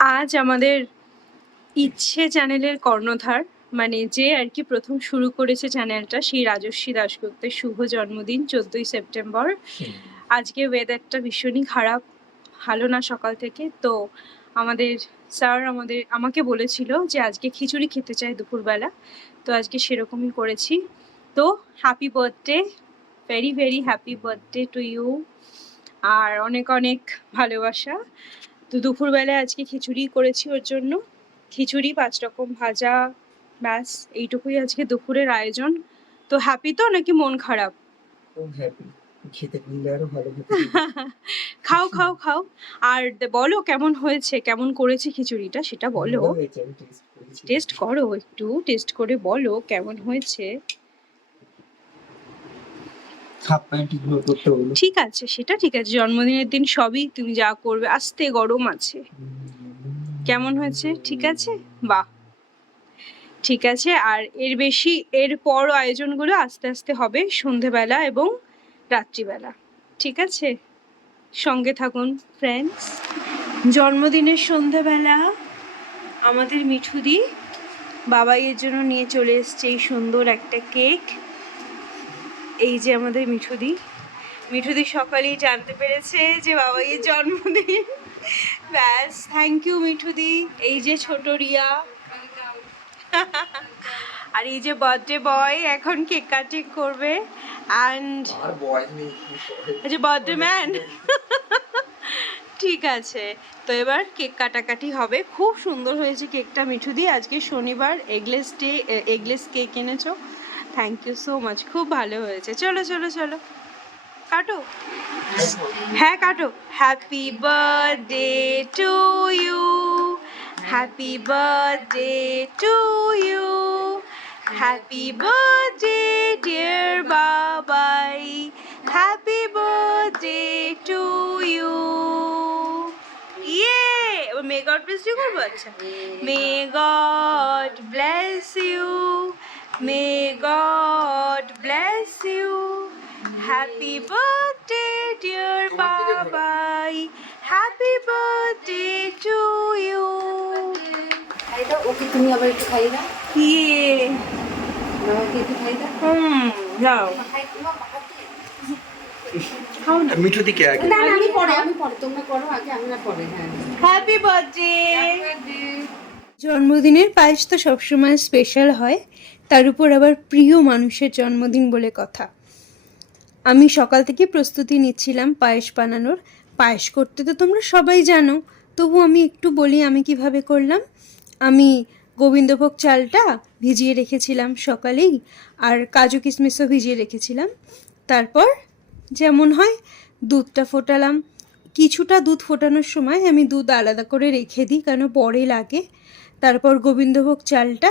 আজ আমাদের ইচ্ছে চ্যানেলের কর্ণধার মানে যে আর কি প্রথম শুরু করেছে চ্যানেলটা সেই রাজস্বী দাশগুপ্তের শুভ জন্মদিন 14ই সেপ্টেম্বর। আজকে ওয়েদারটা ভীষণই খারাপ, ভালো না সকাল থেকে। তো আমাদের স্যার আমাকে বলেছিল যে আজকে খিচুড়ি খেতে চাই দুপুরবেলা, তো আজকে সেরকমই করেছি। তো happy birthday, very very happy birthday to you, আর অনেক অনেক ভালোবাসা। তো দুপুরবেলায় আজকে খিচুড়ি করেছি ওর জন্য, খিচুড়ি 5 রকম ভাজা, ব্যাস এইটুকুই আজকে দুপুরের আয়োজন। তো হ্যাপি তো নাকি মন খারাপ? খেতে পারলে আরো ভালো হতো। খাও খাও খাও। আর বলো কেমন হয়েছে, কেমন করেছি খিচুড়িটা সেটা বলো। টেস্ট করো, একটু টেস্ট করে বলো কেমন হয়েছে। ঠিক আছে, সেটা ঠিক আছে, জন্মদিনের দিন সবই তুমি যা করবে। আস্তে গরম আছে, কেমন হয়েছে? ঠিক আছে, বাহ, ঠিক আছে। আর এর পর আয়োজনগুলো আস্তে আস্তে হবে সন্ধেবেলা এবং রাত্রিবেলা, ঠিক আছে? সঙ্গে থাকুন ফ্রেন্ডস। জন্মদিনের সন্ধেবেলা আমাদের মিঠুদি বাবাইয়ের জন্য নিয়ে চলে এসছে এই সুন্দর একটা কেক। এই যে আমাদের মিঠুদি সকালেই জানতে পেরেছে যে বাবাইয়ের জন্মদিন। ব্যাস, থ্যাংক ইউ মিঠুদি। এই যে ছোট রিয়া, আর এই যে বার্থডে বয় এখন কেক কাটিং করবে। অ্যান্ড আচ্ছা, বার্থডে ম্যান। ঠিক আছে, তো এবার কেক কাটাকাটি হবে। খুব সুন্দর হয়েছে কেকটা মিঠুদি। আজকে শনিবার, এগলেস কেক এনেছো, থ্যাংক ইউ সো মাচ, খুব ভালো হয়েছে। চলো চলো চলো কাটো, হ্যাঁ কাটো। Happy birthday to you, happy birthday to you, happy birthday dear Babai, happy birthday to you. ইয়ে, মে গড ব্লেস ইউ করবো। আচ্ছা, may God bless you, may God bless you, happy birthday dear Babai, happy birthday to you. Okay তুমি আবার একটু খাই দাও। ইয়ে, বাবাকে একটু খাই দাও। যাও খাও না। মিঠু দিকে আগে। না না, আমি পরে তোমরা করো আগে, আমি না পরে। হ্যাঁ, হ্যাপি বার্থডে। জন্মদিনের পায়েস তো সবসময় স্পেশাল হয়, তার উপর আবার প্রিয় মানুষের জন্মদিন বলে কথা। আমি সকাল থেকে প্রস্তুতি নিচ্ছিলাম পায়েস বানানোর। পায়েস করতে তো তোমরা সবাই জানো, তবু আমি একটু বলি আমি কিভাবে করলাম। আমি গোবিন্দভোগ চালটা ভিজিয়ে রেখেছিলাম সকালেই, আর কাজু কিশমিশও ভিজিয়ে রেখেছিলাম। তারপর যেমন হয় দুধটা ফোটালাম। কিছুটা দুধ ফোটানোর সময় আমি দুধ আলাদা করে রেখে দিই, কেন পরে লাগে। তারপর গোবিন্দভোগ চালটা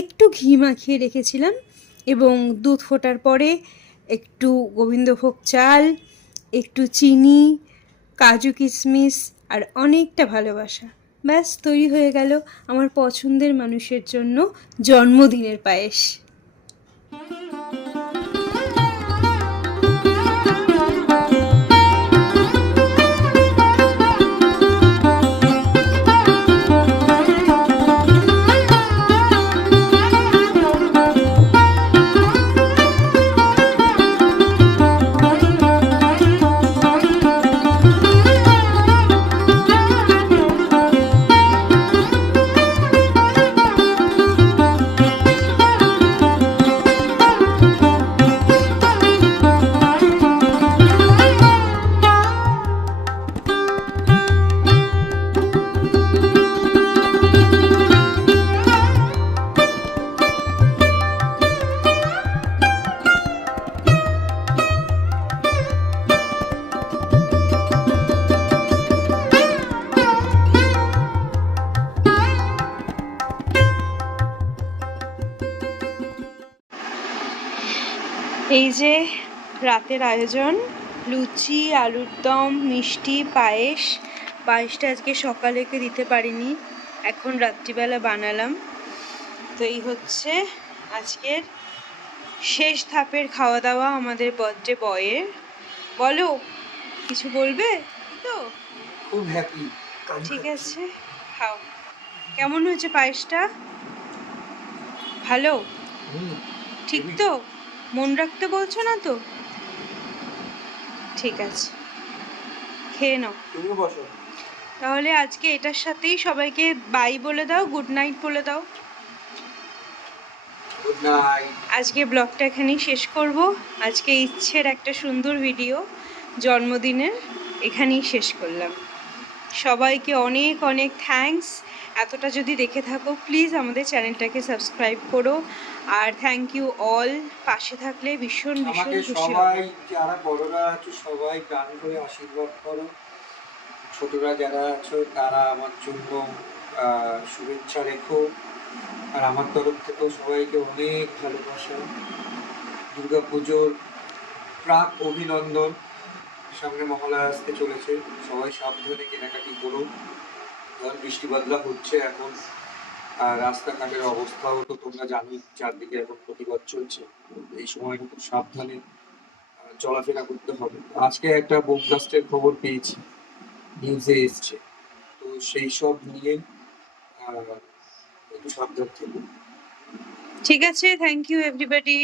একটু ঘি মাখিয়ে রেখেছিলাম, এবং দুধ ফোটার পরে একটু গোবিন্দভোগ চাল, একটু চিনি, কাজু কিশমিশ আর অনেকটা ভালোবাসা, ব্যাস তৈরি হয়ে গেল আমার পছন্দের মানুষের জন্য জন্মদিনের পায়েস। এই যে রাতের আয়োজন, লুচি, আলুর দম, মিষ্টি, পায়েসটা আজকে সকালেকে দিতে পারিনি, এখন রাত্রিবেলা বানালাম। তো এই হচ্ছে আজকের শেষ ধাপের খাওয়া দাওয়া আমাদের বার্থডে বয়ের। বলো, কিছু বলবে তো? খুব হ্যাপি। ঠিক আছে, খাও। কেমন হয়েছে পায়েসটা? ভালো? ঠিক তো? মন রাখতে বলছো না তো? ঠিক আছে, খেয়ে নাও। তুমিও বসো। তাহলে আজকে এটার সাথেই সবাইকে বাই বলে দাও, গুড নাইট বলে দাও। Good night. আজকে ব্লগটা এখানেই শেষ করব। আজকে ইচ্ছের একটা সুন্দর ভিডিও জন্মদিনের এখানেই শেষ করলাম। সবাইকে অনেক অনেক থ্যাঙ্কস। এতটা যদি দেখে থাকো প্লিজ আমাদের চ্যানেলটাকে সাবস্ক্রাইব করো। আর থ্যাংক ইউ অল, পাশে থাকলে ভীষণ ভীষণ আমাকে খুশি হব। সবাই যারা বড়রা আছো সবাই গান করে আশীর্বাদ করো, ছোটরা যারা আছো তারা আমার জন্য শুভেচ্ছা রেখো। আর আমার তরফ থেকেও সবাইকে অনেক ভালোবাসা। দুর্গাপুজোর প্রাক অভিনন্দন। সামনে মহালয়া আসতে চলেছে, সবাই সাবধানে কেনাকাটি করো। ধর বৃষ্টি বাদলা হচ্ছে এখন, আর রাস্তাঘাটের অবস্থাও তো তোমরা জানোই, চারদিকে এখন প্রতিবাদ চলছে। এই সময় খুব সাবধানে চলাফেরা করতে হবে। আজকে একটা বোম ব্লাস্টের খবর পেয়েছি, নিউজে এসছে, তো সেই সব নিয়ে একটু সাবধান থেকো। ঠিক আছে, থ্যাংক ইউ এভরিবডি।